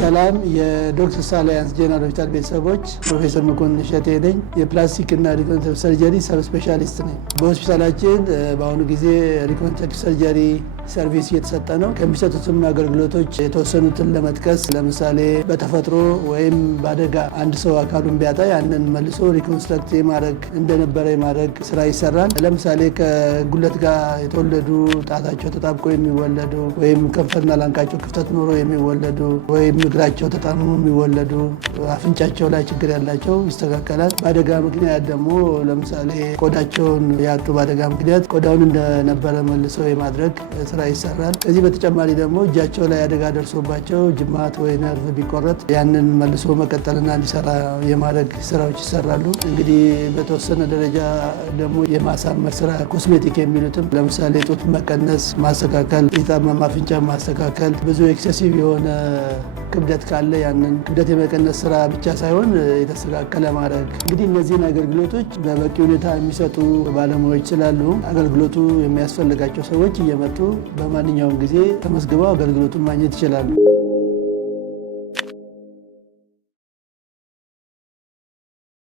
ሰላም የዶክተር ሳላያንስ ጀነራል ሆስፒታል ቤተሰቦች፣ ፕሮፌሰር መኮንን እሸቴ ነኝ። የፕላስቲክ እና ሪኮንስትራክቲቭ ሰርጀሪ ሰብ ስፔሻሊስት ነኝ። በሆስፒታላችን በአሁኑ ጊዜ ሪኮንስትራክቲቭ ሰርጀሪ ሰርቪስ እየተሰጠ ነው። ከሚሰጡትም አገልግሎቶች የተወሰኑትን ለመጥቀስ ለምሳሌ በተፈጥሮ ወይም በአደጋ አንድ ሰው አካሉን ቢያጣ ያንን መልሶ ሪኮንስትራክት የማድረግ እንደነበረ የማድረግ ስራ ይሰራል። ለምሳሌ ከጉለት ጋር የተወለዱ ጣታቸው ተጣብቆ የሚወለዱ ወይም ከንፈርና ላንቃቸው ክፍተት ኖሮ የሚወለዱ ወይም እግራቸው ተጣምሞ የሚወለዱ አፍንጫቸው ላይ ችግር ያላቸው ይስተካከላል። በአደጋ ምክንያት ደግሞ ለምሳሌ ቆዳቸውን ያጡ በአደጋ ምክንያት ቆዳውን እንደነበረ መልሰው የማድረግ ስራ ይሰራል። ከዚህ በተጨማሪ ደግሞ እጃቸው ላይ አደጋ ደርሶባቸው ጅማት ወይ ነርቭ ቢቆረጥ ያንን መልሶ መቀጠልና እንዲሰራ የማድረግ ስራዎች ይሰራሉ። እንግዲህ በተወሰነ ደረጃ ደግሞ የማሳመር ስራ ኮስሜቲክ የሚሉትም ለምሳሌ ጡት መቀነስ፣ ማስተካከል፣ የጣመመ አፍንጫ ማስተካከል፣ ብዙ ኤክሰሲቭ የሆነ ክብደት ካለ ያንን ክብደት የመቀነስ ስራ ብቻ ሳይሆን የተስተካከለ ማድረግ። እንግዲህ እነዚህን አገልግሎቶች በበቂ ሁኔታ የሚሰጡ ባለሙያዎች ስላሉ አገልግሎቱ የሚያስፈልጋቸው ሰዎች እየመጡ በማንኛውም ጊዜ ተመዝግበው አገልግሎቱን ማግኘት ይችላሉ።